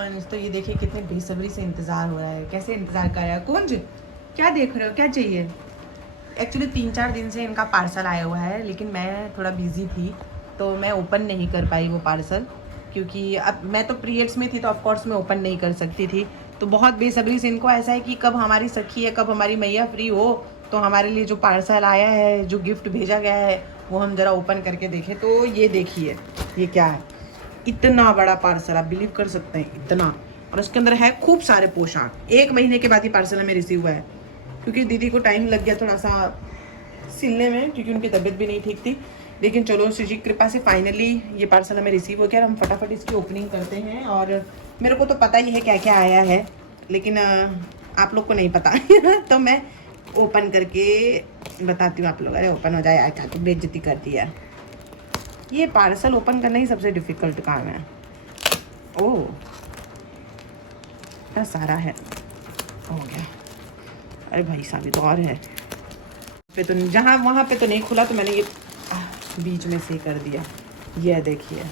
Friends, तो ये देखिए कितने बेसब्री से इंतज़ार हो रहा है। कैसे इंतज़ार कर रहा है कुंज? क्या देख रहे हो, क्या चाहिए? एक्चुअली 3-4 दिन से इनका पार्सल आया हुआ है, लेकिन मैं थोड़ा बिज़ी थी तो मैं ओपन नहीं कर पाई वो पार्सल, क्योंकि अब मैं तो पीरियड्स में थी तो ऑफकोर्स मैं ओपन नहीं कर सकती थी। तो बहुत बेसब्री से इनको ऐसा है कि कब हमारी सखी है, कब हमारी मैया फ्री हो तो हमारे लिए जो पार्सल आया है, जो गिफ्ट भेजा गया है, वो हम ज़रा ओपन करके देखें। तो ये देखिए, ये क्या है? इतना बड़ा पार्सल, आप बिलीव कर सकते हैं, इतना। और उसके अंदर है खूब सारे पोशाक। 1 महीने के बाद ही पार्सल हमें रिसीव हुआ है, क्योंकि दीदी को टाइम लग गया थोड़ा सा सिलने में, क्योंकि उनकी तबीयत भी नहीं ठीक थी। लेकिन चलो शिव जी की कृपा से फाइनली ये पार्सल हमें रिसीव हो गया। हम फटाफट इसकी ओपनिंग करते हैं। और मेरे को तो पता ही है क्या क्या आया है, लेकिन आप लोग को नहीं पता तो मैं ओपन करके बताती हूँ आप लोग। अरे ओपन हो जाए यार, क्या तो बेइज्जती कर दी है। ये पार्सल ओपन करना ही सबसे डिफ़िकल्ट काम है। ओह, इतना सारा है, हो गया। अरे भाई साहब, ये तो और है पे, तो जहाँ वहाँ पे तो नहीं खुला, तो मैंने ये बीच में से कर दिया। ये देखिए,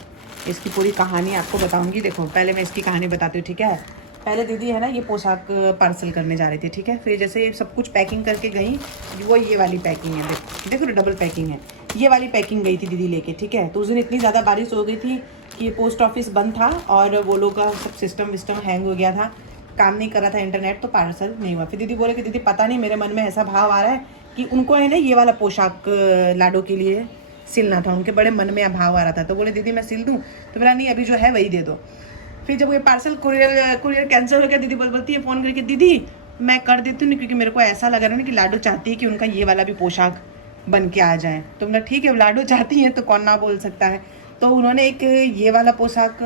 इसकी पूरी कहानी आपको बताऊंगी। देखो, पहले मैं इसकी कहानी बताती हूँ, ठीक है। पहले दीदी है ना ये पोशाक पार्सल करने जा रही थी, ठीक है। फिर जैसे सब कुछ पैकिंग करके गई, वो ये वाली पैकिंग है, देखो डबल पैकिंग है। ये वाली पैकिंग गई थी दीदी लेके, ठीक है। तो उस दिन इतनी ज़्यादा बारिश हो गई थी कि पोस्ट ऑफिस बंद था और वो लोग का सब सिस्टम विस्टम हैंग हो गया था, काम नहीं कर रहा था इंटरनेट, तो पार्सल नहीं हुआ। फिर दीदी बोले कि दीदी पता नहीं, मेरे मन में ऐसा भाव आ रहा है कि उनको है ना ये वाला पोशाक लाडो के लिए सिलना था। उनके बड़े मन में भाव आ रहा था, तो बोले दीदी मैं सिल दूँ। तो बोला नहीं, अभी जो है वही दे दो। फिर जब ये पार्सल कुरियर कैंसिल हो गया, दीदी बोलती है फ़ोन करके, दीदी मैं कर देती हूँ, क्योंकि मेरे को ऐसा लग रहा है ना कि लाडो चाहती है कि उनका ये वाला भी पोशाक बन के आ जाए। तो मतलब ठीक है, लाडो चाहती हैं तो कौन ना बोल सकता है। तो उन्होंने एक ये वाला पोशाक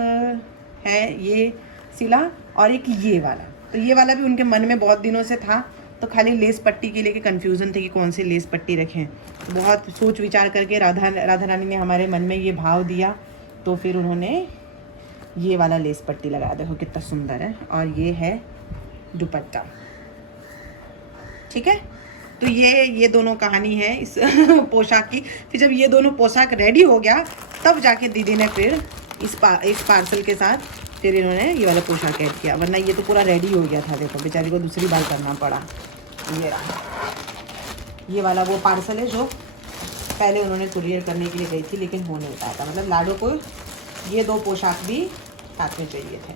है ये सिला, और एक ये वाला। तो ये वाला भी उनके मन में बहुत दिनों से था, तो खाली लेस पट्टी के लिए कन्फ्यूज़न थे कि कौन सी लेस पट्टी रखें। तो बहुत सोच विचार करके राधा रानी ने हमारे मन में ये भाव दिया, तो फिर उन्होंने ये वाला लेस पट्टी लगाया। देखो कितना सुंदर है। और ये है दुपट्टा, ठीक है। तो ये दोनों कहानी है इस पोशाक की। फिर जब ये दोनों पोशाक रेडी हो गया, तब जाके दीदी ने फिर इस पार्सल के साथ फिर इन्होंने ये वाला पोशाक ऐड किया, वरना ये तो पूरा रेडी हो गया था। देखो बेचारी को दूसरी बार करना पड़ा। ये वाला वो पार्सल है जो पहले उन्होंने कुरियर करने के लिए गई थी, लेकिन हो नहीं पाया था। मतलब लाडो को ये 2 पोशाक भी साथ में चाहिए थे।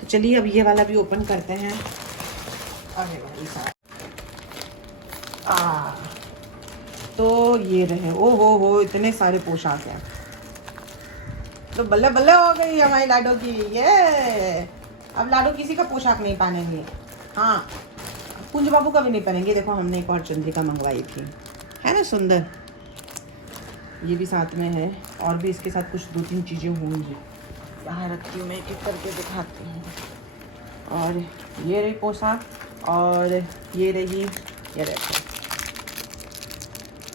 तो चलिए अब ये वाला भी ओपन करते हैं। अरे भाई साहब, तो ये रहे। ओ हो, इतने सारे पोशाक हैं। तो बल्ले बल्ले हो गई हमारी लाडो की। ये अब लाडो किसी का पोशाक नहीं पहनेंगे। हाँ, कुंज बाबू का भी नहीं पहनेंगे। देखो हमने एक और चंद्रिका मंगवाई थी, है ना सुंदर। ये भी साथ में है, और भी इसके साथ कुछ 2-3 चीज़ें होंगी। यहाँ रखती हूँ, मैं एक एक करके दिखाती हूँ। और ये रही पोशाक, और ये रही, ये देखो,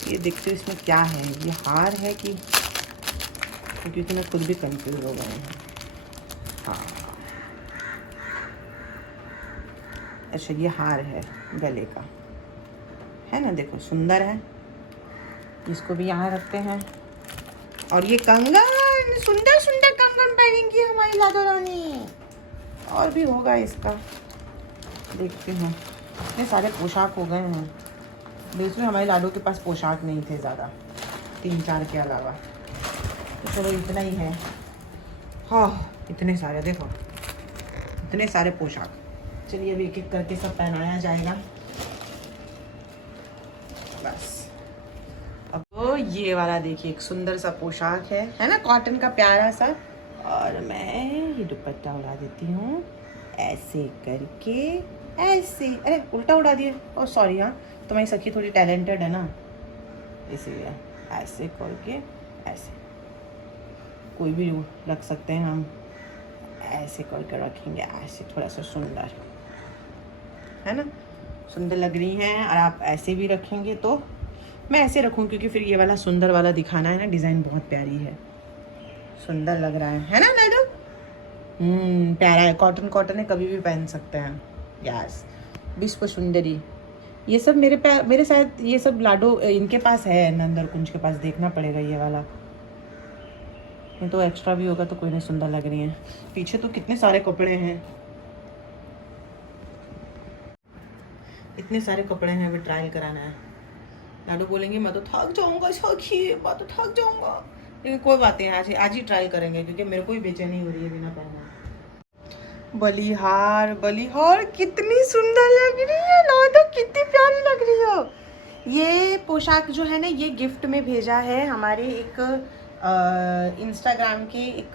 ये देखते हो इसमें क्या है। ये हार है कि, क्योंकि मैं खुद भी कंफ्यूज हो गई हूँ। हाँ, अच्छा ये हार है गले का, है ना। देखो सुंदर है, इसको भी यहाँ रखते हैं। और ये कंगन, सुंदर सुंदर कंगन पहनेंगी हमारी लाडो रानी। और भी होगा इसका, देखते हैं। इतने सारे पोशाक हो गए हैं। बीच में हमारे लाडो के पास पोशाक नहीं थे ज़्यादा, 3-4 के अलावा। तो चलो इतना ही है। हाँ, इतने सारे, देखो इतने सारे पोशाक। चलिए अब एक एक करके सब पहनाया जाएगा बस। अब तो ये वाला देखिए, एक सुंदर सा पोशाक है ना, कॉटन का प्यारा सा। और मैं ये दुपट्टा उड़ा देती हूँ ऐसे करके, ऐसे। अरे उल्टा उड़ा दिए, ओ सॉरी। हाँ, तुम्हारी सखी थोड़ी टैलेंटेड है ना, इसीलिए ऐसे करके, ऐसे कोई भी रख सकते हैं हम। ऐसे करके रखेंगे, ऐसे थोड़ा सा सुंदर, है ना, सुंदर लग रही हैं। और आप ऐसे भी रखेंगे, तो मैं ऐसे रखूँ क्योंकि फिर ये वाला सुंदर वाला दिखाना है ना। डिज़ाइन बहुत प्यारी है, सुंदर लग रहा है ना लाडो। प्यारा है, कॉटन है, कभी भी पहन सकते हैं। यस, विश्व सुंदरी। ये सब मेरे साथ ये सब लाडो इनके पास है, नंदर कुंज के पास। देखना पड़ेगा ये वाला, ये तो एक्स्ट्रा भी होगा तो कोई नहीं, सुंदर लग रही है। पीछे तो कितने सारे कपड़े हैं, इतने सारे कपड़े हैं, अभी ट्रायल कराना है। लाडू बोलेंगे मैं तो थक जाऊंगा, मैं तो थक जाऊंगा, लेकिन कोई बात नहीं, आज ही ट्राई करेंगे क्योंकि मेरे को भी बेचैनी हो रही है बिना पहने। बलिहार, बलिहार कितनी सुंदर लग रही है लाडू, कितनी प्यारी लग रही हो। ये पोशाक जो है ना, ये गिफ्ट में भेजा है हमारे एक इंस्टाग्राम के एक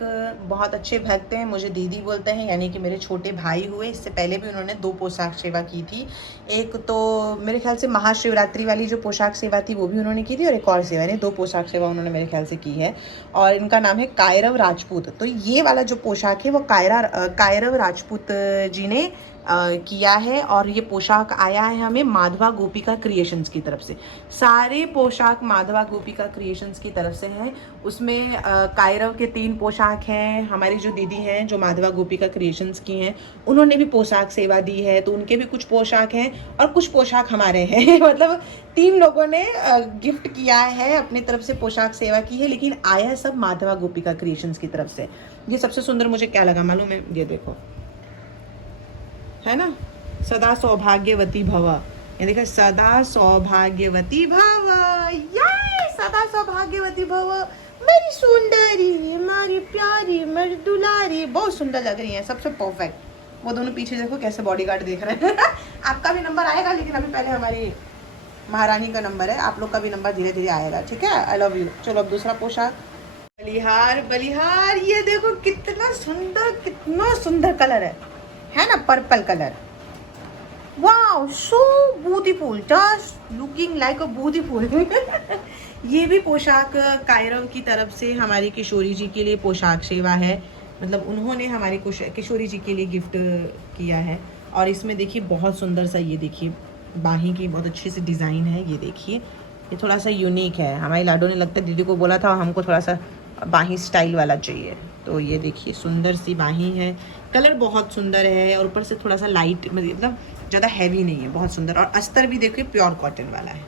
बहुत अच्छे भक्त हैं, मुझे दीदी बोलते हैं, यानी कि मेरे छोटे भाई हुए। इससे पहले भी उन्होंने 2 पोशाक सेवा की थी। एक तो मेरे ख्याल से महाशिवरात्रि वाली जो पोशाक सेवा थी वो भी उन्होंने की थी, और एक और सेवा, यानी 2 पोशाक सेवा उन्होंने मेरे ख्याल से की है। और इनका नाम है कायरव राजपूत। तो ये वाला जो पोशाक है वो कायरव राजपूत जी ने किया है, और ये पोशाक आया है हमें माधवा गोपिका क्रिएशंस की तरफ से। सारे पोशाक माधवा गोपिका क्रिएशंस की तरफ से हैं। उसमें कायरव के 3 पोशाक हैं। हमारी जो दीदी हैं जो माधवा गोपिका क्रिएशंस की हैं, उन्होंने भी पोशाक सेवा दी है, तो उनके भी कुछ पोशाक हैं और कुछ पोशाक हमारे हैं। मतलब 3 लोगों ने गिफ्ट किया है, अपनी तरफ से पोशाक सेवा की है, लेकिन आया है सब माधवा गोपिका क्रिएशंस की तरफ से। ये सबसे सुंदर मुझे क्या लगा मालूम है? ये देखो, है ना, सदा सौभाग्यवती भव। ये देखो, सदा सौभाग्यवती भव, ये सदा सौभाग्यवती भव, मेरी सुंदरी, मेरी प्यारी, मेरी दुलारी। बहुत सुंदर लग रही है, सबसे परफेक्ट। वो दोनों पीछे देखो कैसे बॉडीगार्ड देख रहे हैं। आपका भी नंबर आएगा, लेकिन अभी पहले हमारी महारानी का नंबर है, आप लोग का भी नंबर धीरे धीरे आएगा, ठीक है? I love you. चलो अब दूसरा पोशाक। बलिहार, बलिहार, ये देखो कितना सुंदर कलर है ना, purple colour. Wow, so beautiful, just looking like a beautiful. ये भी पोशाक कायरव की तरफ से हमारी किशोरी जी के लिए पोशाक सेवा है, मतलब उन्होंने हमारी किशोरी जी के लिए गिफ्ट किया है। और इसमें देखिए बहुत सुंदर सा, ये देखिए बाही की बहुत अच्छी सी डिज़ाइन है, ये देखिए, ये थोड़ा सा यूनिक है। हमारी लाडो ने लगता है दीदी को बोला था हमको थोड़ा सा बाही स्टाइल वाला चाहिए, तो ये देखिए सुंदर सी बाही है, कलर बहुत सुंदर है, और ऊपर से थोड़ा सा लाइट, मतलब ज़्यादा हैवी नहीं है, बहुत सुंदर। और अस्तर भी देखिए प्योर कॉटन वाला है,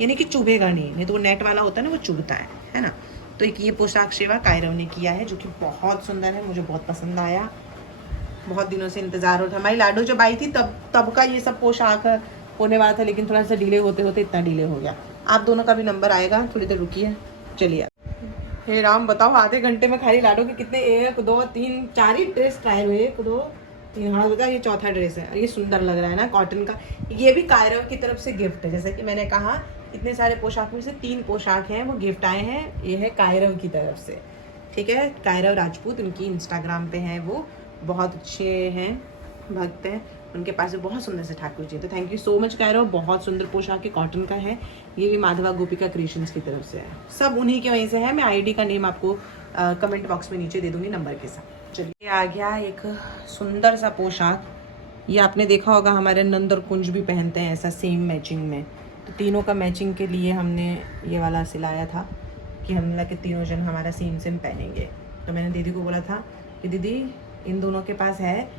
यानी कि चुभेगा नहीं तो वो नेट वाला होता है ना, वो चुभता है ना। तो एक ये पोशाक सेवा कायरव ने किया है, जो कि बहुत सुंदर है, मुझे बहुत पसंद आया। बहुत दिनों से इंतज़ार हो रहा था। हमारी लाडो जब आई थी तब का ये सब पोशाक होने वाला था, लेकिन थोड़ा सा डिले होते होते इतना डिले हो गया। आप दोनों का भी नंबर आएगा, थोड़ी देर रुकिए। चलिए, हे राम, बताओ आधे घंटे में खाली लाडो के कितने 1 2 3 4 ही ड्रेस ट्राई हुए, 1 2 3, हाँ बता, ये चौथा ड्रेस है। ये सुंदर लग रहा है ना, कॉटन का। ये भी कायरव की तरफ से गिफ्ट है, जैसे कि मैंने कहा इतने सारे पोशाक में से 3 पोशाक हैं वो गिफ्ट आए हैं। ये है कायरव की तरफ से, ठीक है? कायरव राजपूत, उनकी इंस्टाग्राम पे हैं, वो बहुत अच्छे हैं, भक्त हैं, उनके पास बहुत सुंदर से ठाकुर जी। तो thank you so much Kairav, बहुत सुंदर पोशाक है, कॉटन का है। ये भी माधवा गोपिका क्रिएशंस की तरफ से है, सब उन्हीं के वहीं से है। मैं आईडी का नेम आपको कमेंट बॉक्स में नीचे दे दूंगी नंबर के साथ। चलिए, आ गया एक सुंदर सा पोशाक। ये आपने देखा होगा हमारे नंद और कुंज भी पहनते हैं ऐसा सेम मैचिंग में, तो तीनों का मैचिंग के लिए हमने ये वाला सिलाया था कि हम लगे तीनों जन हमारा सेम पहनेंगे। तो मैंने दीदी को बोला था कि दीदी इन दोनों के पास है,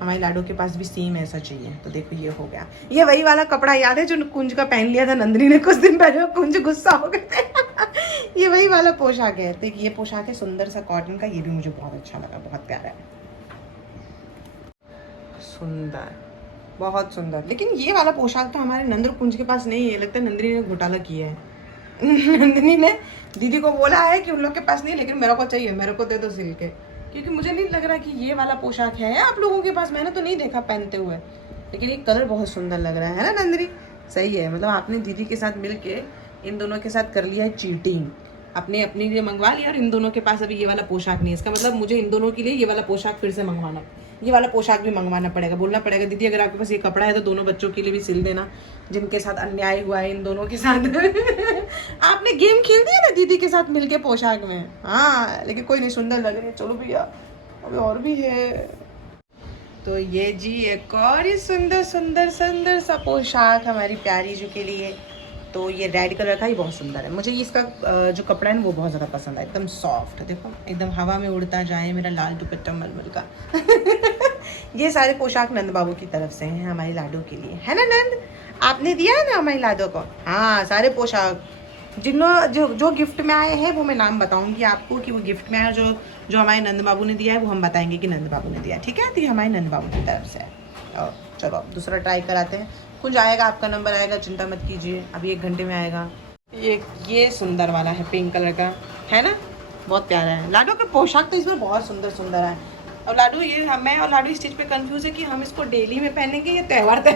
हमारी लाडो के पास भी सेम ऐसा चाहिए। तो देखो ये हो गया। ये वही वाला कपड़ा याद है जो कुंज का पहन लिया था नंदिनी ने कुछ दिन पहले, कुंज गुस्सा हो गए थे। ये वही वाला पोशाक है। तो ये पोशाक है सुंदर सा कॉटन का, ये भी मुझे बहुत अच्छा लगा, बहुत प्यारा है, सुंदर, बहुत सुंदर। लेकिन ये वाला पोशाक तो हमारे नंद और कुंज के पास नहीं है, लगता है नंदिनी ने घोटाला किया है। नंदिनी ने दीदी को बोला है कि उन लोग के पास नहीं, लेकिन मेरे को चाहिए, मेरे को दे दो सिल के, क्योंकि मुझे नहीं लग रहा कि ये वाला पोशाक है आप लोगों के पास। मैंने तो नहीं देखा पहनते हुए, लेकिन ये कलर बहुत सुंदर लग रहा है ना नंदिनी? सही है, मतलब आपने दीदी के साथ मिलके इन दोनों के साथ कर लिया है चीटिंग, अपने अपने लिए मंगवा लिया और इन दोनों के पास अभी ये वाला पोशाक नहीं है। इसका मतलब मुझे इन दोनों के लिए ये वाला पोशाक फिर से मंगवाना, ये वाला पोशाक भी मंगवाना पड़ेगा। बोलना पड़ेगा दीदी अगर आपके पास ये कपड़ा है तो दोनों बच्चों के लिए भी सिल देना, जिनके साथ अन्याय हुआ है इन दोनों के साथ। आपने गेम खेल दिया ना दीदी के साथ मिलके पोशाक में। हाँ, लेकिन कोई नहीं, सुंदर लग रही है। चलो भैया, अभी और भी है। तो ये जी एक और ही सुंदर सुंदर सुंदर सा पोशाक हमारी प्यारी जी के लिए। तो ये रेड कलर का ही बहुत सुंदर है। मुझे इसका जो कपड़ा है ना वो बहुत ज़्यादा पसंद है, एकदम सॉफ्ट, देखो एकदम हवा में उड़ता जाए मेरा लाल दुपट्टा मलमल का। ये सारे पोशाक नंद बाबू की तरफ से हैं हमारी लाडो के लिए, है ना नंद? आपने दिया है ना हमारी लाडो को? हाँ, सारे पोशाक जो गिफ्ट में आए हैं वो मैं नाम बताऊंगी आपको कि वो गिफ्ट में आया, जो हमारे नंद बाबू ने दिया है वो हम बताएंगे कि नंद बाबू ने दिया, ठीक है। तो ये हमारे नंद बाबू की तरफ से है। और चलो अब दूसरा ट्राई कराते हैं। कुछ आएगा, आपका नंबर आएगा, चिंता मत कीजिए, अभी 1 घंटे में आएगा। ये सुंदर वाला है, पिंक कलर का है ना, बहुत प्यारा है। लाडो के पोशाक तो इसमें बहुत सुंदर सुंदर है। और लाडू ये मैं और लाडू इस चीज़ पे कंफ्यूज है कि हम इसको डेली में पहनेंगे या त्योहार में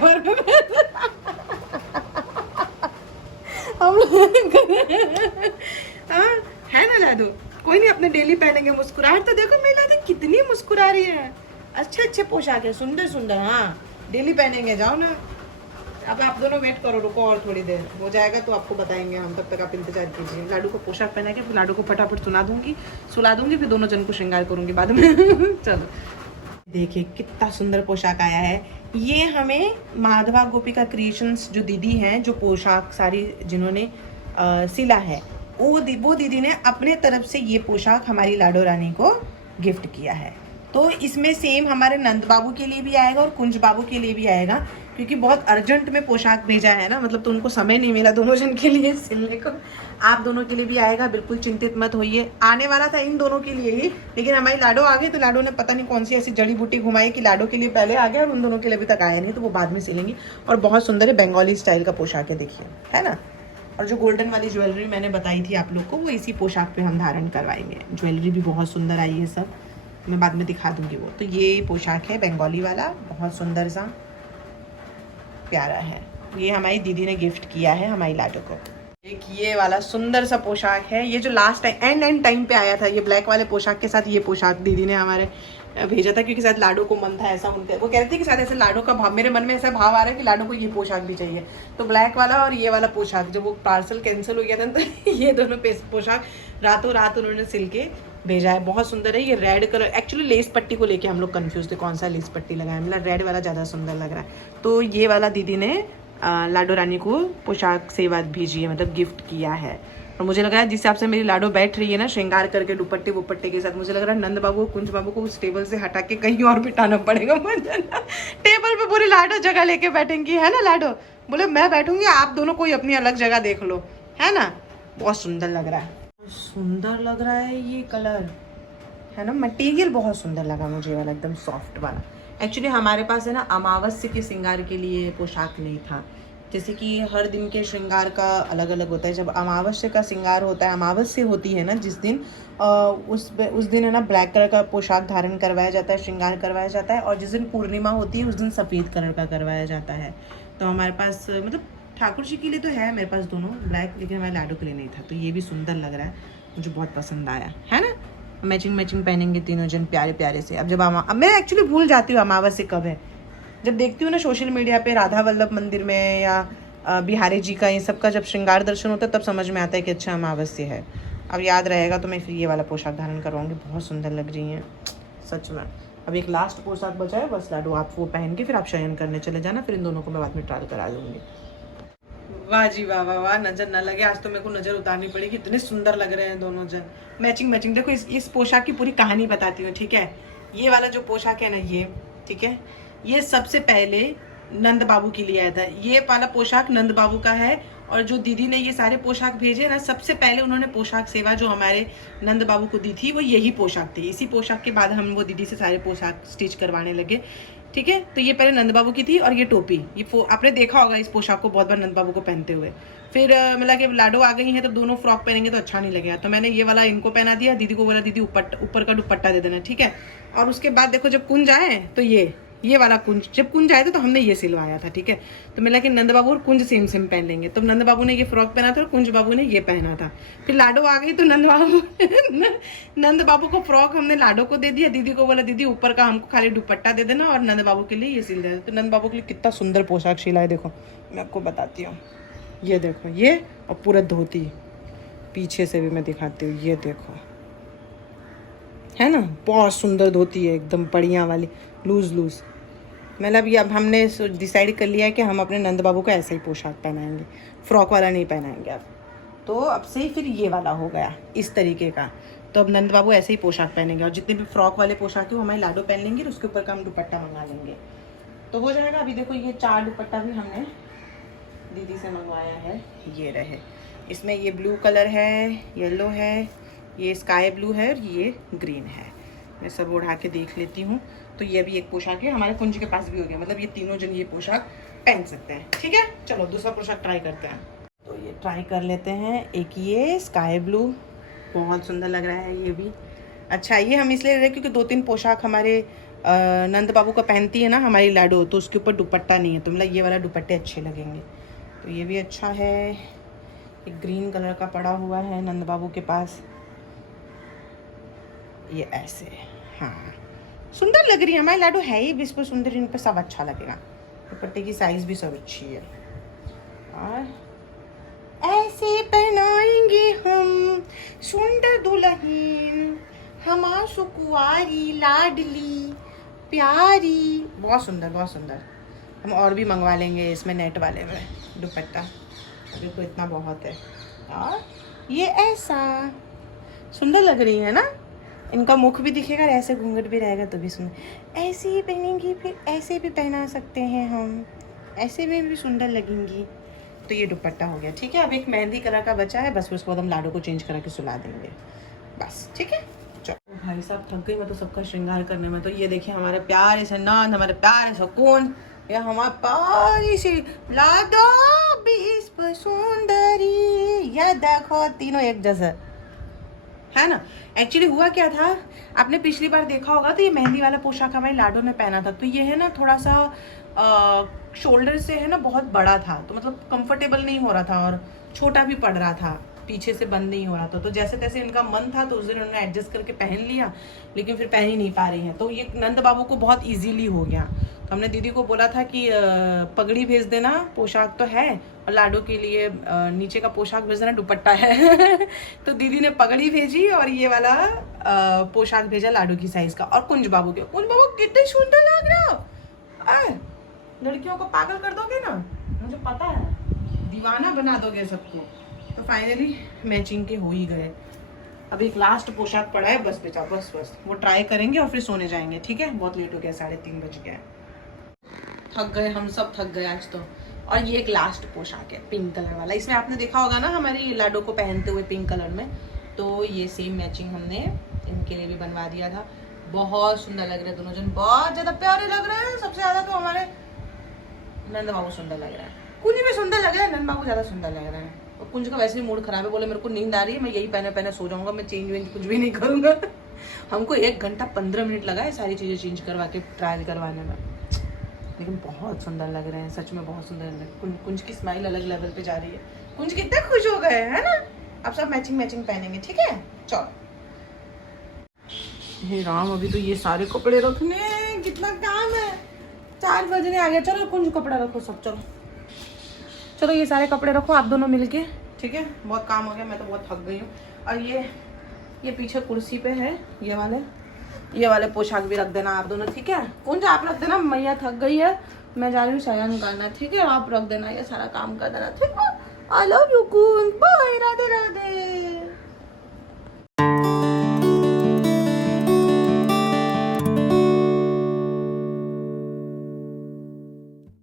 हम हाँ है ना लाडू, कोई नहीं, अपने डेली पहनेंगे। मुस्कुराहट तो देखो मेरी लाडू कितनी मुस्कुरा रही है। अच्छे अच्छे पोशाक है, सुंदर सुंदर। हाँ डेली पहनेंगे, जाओ ना। अब आप दोनों वेट करो, रुको और थोड़ी देर हो जाएगा तो आपको बताएंगे हम, तब तक आप इंतजार कीजिए। लाडू को पोशाक पहना के फिर लाडू को फटाफट सुला दूंगी, फिर दोनों जन को श्रृंगार करूंगी बाद में चलो देखिए कितना सुंदर पोशाक आया है। ये हमें माधवा गोपिका क्रिएशंस जो दीदी हैं, जो पोशाक सारी जिन्होंने सिला है, वो दीदी ने अपने तरफ से ये पोशाक हमारी लाडो रानी को गिफ्ट किया है। तो इसमें सेम हमारे नंद बाबू के लिए भी आएगा और कुंज बाबू के लिए भी आएगा, क्योंकि बहुत अर्जेंट में पोशाक भेजा है ना, मतलब तो उनको समय नहीं मिला दोनों जन के लिए सिलने को। आप दोनों के लिए भी आएगा, बिल्कुल चिंतित मत होइए। आने वाला था इन दोनों के लिए ही, लेकिन हमारी लाडो आ गई तो लाडो ने पता नहीं कौन सी ऐसी जड़ी बूटी घुमाई कि लाडो के लिए पहले आ गया और उन दोनों के लिए अभी तक आया नहीं, तो वो बाद में सिलेंगी। और बहुत सुंदर है, बंगाली स्टाइल का पोशाक है, देखिए है ना। और जो गोल्डन वाली ज्वेलरी मैंने बताई थी आप लोग को, वो इसी पोशाक पे हम धारण करवाएंगे। ज्वेलरी भी बहुत सुंदर आई है, सब मैं बाद में दिखा दूंगी वो। तो ये पोशाक है बंगाली वाला, बहुत सुंदर सा प्यारा है। ये हमारी दीदी ने गिफ्ट किया है हमारी लाडो को। एक ये वाला सुंदर सा पोशाक है, ये जो लास्ट एंड टाइम पे आया था, ये ब्लैक वाले पोशाक के साथ ये पोशाक दीदी ने हमारे भेजा था, क्योंकि शायद लाडो को मन था ऐसा, उनके वो कहते थे कि शायद ऐसे लाडो का भाव, मेरे मन में ऐसा भाव आ रहा है कि लाडो को ये पोशाक भी चाहिए। तो ब्लैक वाला और ये वाला पोशाक, जब वो पार्सल कैंसिल हो गया था तो ये दोनों पोशाक रातों रात उन्होंने सिल के भेजा है। बहुत सुंदर है। ये रेड कलर, एक्चुअली लेस पट्टी को लेके हम लोग कंफ्यूज थे कौन सा लेस पट्टी लगाया, मतलब रेड वाला ज़्यादा सुंदर लग रहा है। तो ये वाला दीदी ने लाडो रानी को पोशाक सेवा भेजी है, मतलब गिफ्ट किया है। और मुझे लग रहा है जिस हिसाब से मेरी लाडो बैठ रही है ना श्रृंगार करके दुपट्टे वुपट्टे के साथ, मुझे लग रहा है नंद बाबू कुंज बाबू को उस टेबल से हटा के कहीं और बिठाना पड़ेगा मुझे ना। टेबल पे पूरी लाडो जगह लेके बैठेंगी, है ना लाडो? बोले मैं बैठूंगी, आप दोनों कोई अपनी अलग जगह देख लो, है ना। बहुत सुंदर लग रहा है, सुंदर लग रहा है ये कलर, है ना। मटेरियल बहुत सुंदर लगा मुझे, ये वाला एकदम सॉफ्ट वाला। एक्चुअली हमारे पास है ना अमावस्या के श्रृंगार के लिए पोशाक नहीं था। जैसे कि हर दिन के श्रृंगार का अलग अलग होता है। जब अमावस्या का श्रृंगार होता है, अमावस्या होती है ना जिस दिन, उस दिन है ना ब्लैक कलर का पोशाक धारण करवाया जाता है, श्रृंगार करवाया जाता है। और जिस दिन पूर्णिमा होती है उस दिन सफ़ेद कलर का करवाया जाता है। तो हमारे पास मतलब ठाकुर जी के लिए तो है मेरे पास दोनों ब्लैक, लेकिन हमारे लाडो के लिए नहीं था। तो ये भी सुंदर लग रहा है, मुझे बहुत पसंद आया, है ना। मैचिंग पहनेंगे तीनों जन प्यारे प्यारे से। अब मैं एक्चुअली भूल जाती हूँ अमावस्या कब है। जब देखती हूँ ना सोशल मीडिया पे राधा वल्लभ मंदिर में या बिहारी जी का, ये सब का जब श्रृंगार दर्शन होता है तब समझ में आता है कि अच्छा अमावस्या है। अब याद रहेगा तो मैं फिर ये वाला पोशाक धारण करवाऊंगी। बहुत सुंदर लग रही हैं सच में। अब एक लास्ट पोशाक बचा है बस लाडो, आप वो पहन के फिर आप शयन करने चले जाना, फिर इन दोनों को मैं बाद में ट्रायल करा दूंगी। वाह जी वाह वाह वाह, नजर ना लगे, आज तो मेरे को नजर उतारनी पड़ेगी, इतने सुंदर लग रहे हैं दोनों जन। मैचिंग देखो इस पोशाक की पूरी कहानी बताती हूँ, ठीक है। ये वाला जो पोशाक है ना, ये ठीक है, ये सबसे पहले नंद बाबू के लिए आया था। ये वाला पोशाक नंद बाबू का है। और जो दीदी ने ये सारे पोशाक भेजे ना, सबसे पहले उन्होंने पोशाक सेवा जो हमारे नंद बाबू को दी थी वो यही पोशाक थी। इसी पोशाक के बाद हम वो दीदी से सारे पोशाक स्टिच करवाने लगे, ठीक है। तो ये पहले नंद बाबू की थी। और ये टोपी, ये आपने देखा होगा इस पोशाक को बहुत बार नंद बाबू को पहनते हुए। फिर मतलब कि लाडो आ गई है तो दोनों फ्रॉक पहनेंगे तो अच्छा नहीं लगेगा, तो मैंने ये वाला इनको पहना दिया। दीदी को बोला दीदी ऊपर का दुपट्टा दे देना, ठीक है। और उसके बाद देखो जब कुंज आए तो ये वाला कुंज, जब कुंज आया था तो हमने ये सिलवाया था, ठीक है। तो मिला कि नंद बाबू और कुंज सेम पहन लेंगे। तो नंद बाबू ने ये फ्रॉक पहना था और कुंज बाबू ने ये पहना था। फिर लाडो आ गई तो नंद बाबू को फ्रॉक हमने लाडो को दे दिया। दीदी को बोला दीदी ऊपर का हमको खाली दुपट्टा दे देना और नंद बाबू के लिए ये सिल देना। तो नंद बाबू के लिए कितना सुंदर पोशाक सिला है, देखो मैं आपको बताती हूँ। ये देखो, ये और पूरा धोती पीछे से भी मैं दिखाती हूँ, ये देखो, है ना। बहुत सुंदर धोती है, एकदम बढ़िया वाली, लूज। मतलब ये अब हमने डिसाइड कर लिया है कि हम अपने नंद बाबू को ऐसा ही पोशाक पहनाएंगे, फ्रॉक वाला नहीं पहनाएंगे अब। तो अब से फिर ये वाला हो गया इस तरीके का। तो अब नंद बाबू ऐसे ही पोशाक पहनेंगे और जितने भी फ्रॉक वाले पोशाक है वो हमारे लाडो पहन लेंगे और उसके ऊपर का हम दुपट्टा मंगा लेंगे तो हो जाएगा। अभी देखो ये 4 दुपट्टा भी हमने दीदी से मंगवाया है, ये रहे। इसमें ये ब्लू कलर है, येलो है, ये स्काई ब्लू है और ये ग्रीन है। मैं सब उड़ा के देख लेती हूँ। तो ये भी एक पोशाक है, हमारे कुंज के पास भी हो गया, मतलब ये तीनों जन ये पोशाक पहन सकते हैं। ठीक है, चलो दूसरा पोशाक ट्राई करते हैं। तो ये ट्राई कर लेते हैं। एक ये स्काई ब्लू, बहुत सुंदर लग रहा है ये भी। अच्छा, ये हम इसलिए ले रहे हैं क्योंकि 2-3 पोशाक हमारे नंद बाबू का पहनती है ना हमारी लाडो, तो उसके ऊपर दुपट्टा नहीं है, तो मतलब ये वाला दुपट्टे अच्छे लगेंगे। तो ये भी अच्छा है। एक ग्रीन कलर का पड़ा हुआ है नंद बाबू के पास, ये ऐसे। हाँ, सुंदर लग रही है हमारी लाडो, है ही विश्व सुंदर, इन पर सब अच्छा लगेगा। दुपट्टे की साइज भी सब अच्छी है। और ऐसे पहनाएंगे हम सुंदर दुल्हन हमार सुकुआरी लाडली प्यारी। बहुत सुंदर, बहुत सुंदर। हम और भी मंगवा लेंगे इसमें नेट वाले में दुपट्टा, अभी तो इतना बहुत है। और ये ऐसा सुंदर लग रही है ना, इनका मुख भी दिखेगा और ऐसे घूंघट भी रहेगा तो भी सुंदर। ऐसे ही पहनेंगी, फिर ऐसे भी पहना सकते हैं हम, ऐसे में भी सुंदर लगेंगी। तो ये दुपट्टा हो गया। ठीक है, अब एक मेहंदी कलर का बचा है, बस उसके बाद हम लाडो को चेंज करा के सुला देंगे बस। ठीक है, चलो। भाई साहब थक गई मैं तो सबका श्रृंगार करने में। तो ये देखिए हमारे प्यारे से नंद, हमारे प्यारे से कुंज, ये हमारे प्यारी सी लाडो विश्व सुंदरी, ये देखो तीनों एक जैसे है ना। एक्चुअली हुआ क्या था, आपने पिछली बार देखा होगा तो ये मेहंदी वाला पोशाक हमारी लाडो ने पहना था, तो ये है ना थोड़ा सा शोल्डर से है ना बहुत बड़ा था, तो मतलब कंफर्टेबल नहीं हो रहा था और छोटा भी पड़ रहा था, पीछे से बंद नहीं हो रहा था। तो जैसे तैसे इनका मन था तो उस दिन उन्होंने एडजस्ट करके पहन लिया, लेकिन फिर पहन ही नहीं पा रही हैं। तो ये नंद बाबू को बहुत इजीली हो गया। तो हमने दीदी को बोला था कि पगड़ी भेज देना, पोशाक तो है, और लाडो के लिए नीचे का पोशाक भेज देना, दुपट्टा है। तो दीदी ने पगड़ी भेजी और ये वाला पोशाक भेजा लाडो की साइज का। और कुंज बाबू कितने सुंदर लग रहे हो, लड़कियों को पागल कर दोगे ना, मुझे पता है, दीवाना बना दोगे सबको। तो फाइनली मैचिंग के हो ही गए। अब एक लास्ट पोशाक पड़ा है, बस बेटा बस वो ट्राई करेंगे और फिर सोने जाएंगे। ठीक है, बहुत लेट हो गया, 3:30 बज गया। थक गए हम सब, थक गए आज तो। और ये एक लास्ट पोशाक है पिंक कलर वाला, इसमें आपने देखा होगा ना हमारी लाडो को पहनते हुए पिंक कलर में, तो ये सेम मैचिंग हमने इनके लिए भी बनवा दिया था। बहुत सुंदर लग रहे हैं दोनों जन, बहुत ज्यादा प्यारे लग रहे हैं। सबसे ज्यादा तो हमारे नंद बाबू सुंदर लग रहा है, कुंज भी सुंदर लग रहा है, नंद बाबू ज्यादा सुंदर लग रहा है। और कुंज का वैसे भी मूड खराब है, बोले मेरे को नींद आ रही है, मैं यही पहने पहने सो जाऊंगा, मैं चेंज वेंज कुछ भी नहीं करूंगा। हमको 1 घंटा 15 मिनट लगा है सारी चीजें चेंज करवा के ट्रायल करवाने में, लेकिन बहुत सुंदर लग रहे हैं, सच में बहुत सुंदर लग रहे हैं। कुंज की स्माइल अलग लेवल पे जा रही है, कुंज कितने खुश हो गए है ना। अब सब मैचिंग पहनेंगे। ठीक है, चलो। हे राम, अभी तो ये सारे कपड़े रखने, कितना काम है, 4 बजने आ गया। चलो कुंज कपड़ा रखो सब, चलो ये सारे कपड़े रखो आप दोनों मिलके। ठीक है, बहुत काम हो गया, मैं तो बहुत थक गई हूँ। और ये पीछे कुर्सी पे है, ये वाले पोशाक भी रख देना आप दोनों। ठीक है, कुंज आप रख देना, मैया थक गई है, मैं जा रही हूँ साया निकालना। ठीक है, आप रख देना, ये सारा काम कर देना। ठीक है, आई लव यू कुंज।